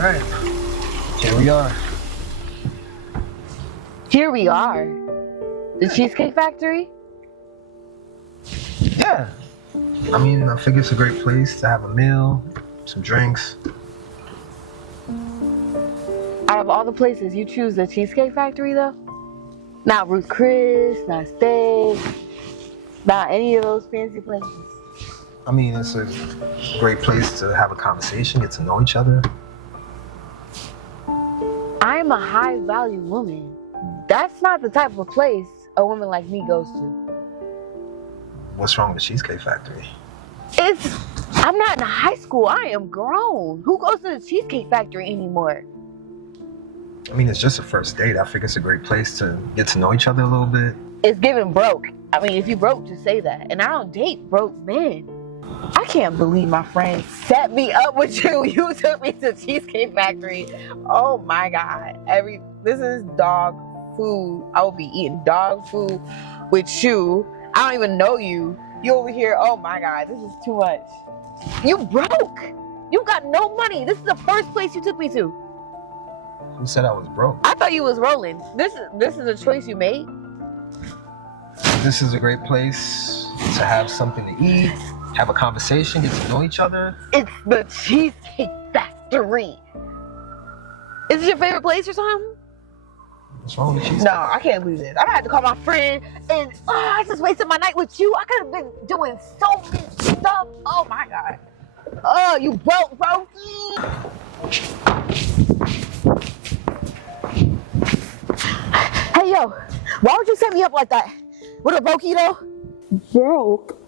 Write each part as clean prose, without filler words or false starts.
right, here we are. Here we are. The Cheesecake Factory? Yeah. I mean, I figure it's a great place to have a meal, some drinks. Out of all the places, you choose the Cheesecake Factory though? Not Ruth Chris, not Steak, not any of those fancy places. I mean, it's a great place to have a conversation, get to know each other. I'm a high value woman. That's not the type of place a woman like me goes to. What's wrong with Cheesecake Factory? I'm not in high school, I am grown. Who goes to the Cheesecake Factory anymore? I mean, it's just a first date. I figure it's a great place to get to know each other a little bit. It's giving broke. I mean, if you broke, just say that. And I don't date broke men. I can't believe my friend set me up with you. You took me to Cheesecake Factory. Oh my God. This is dog food. I will be eating dog food with you. I don't even know you. You over here, oh my God, this is too much. You broke. You got no money. This is the first place you took me to. Who said I was broke? I thought you was rolling. This is a choice you made. This is a great place to have something to eat, have a conversation, get to know each other. It's the Cheesecake Factory. Is it your favorite place or something? What's wrong with Cheesecake? No, I can't believe this. I'm gonna have to call my friend and I just wasted my night with you. I could have been doing so much stuff. Oh my God. Oh, you broke, bro. Hey, yo, why would you set me up like that? With a brokey though? Broke?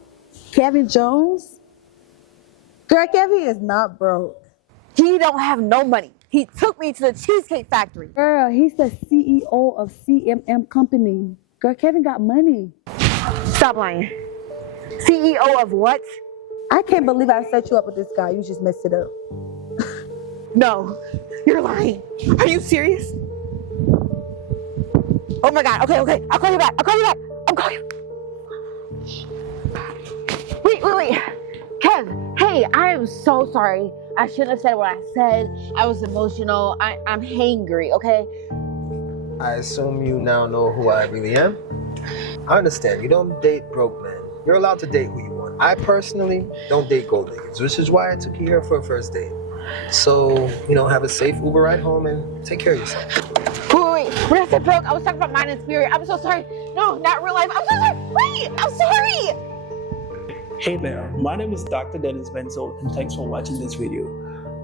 Kevin Jones? Girl, Kevin is not broke. He don't have no money. He took me to the Cheesecake Factory. Girl, he's the CEO of CMM Company. Girl, Kevin got money. Stop lying. CEO of what? I can't believe I set you up with this guy. You just messed it up. No, you're lying. Are you serious? Oh my God, okay. I'll call you back. I'm calling you. Wait. Kev, hey, I am so sorry. I shouldn't have said what I said. I was emotional. I'm hangry, okay? I assume you now know who I really am. I understand. You don't date broke men. You're allowed to date who you want. I personally don't date gold diggers, which is why I took you here for a first date. So, have a safe Uber ride home and take care of yourself. Wait. When I said broke, I was talking about mind and spirit. I'm so sorry. No, not real life. I'm so sorry. Wait, I'm sorry. Hey there, my name is Dr. Dennis Benzo and thanks for watching this video.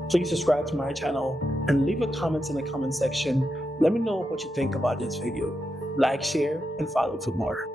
Please subscribe to my channel and leave a comment in the comment section. Let me know what you think about this video. Like, share, and follow for more.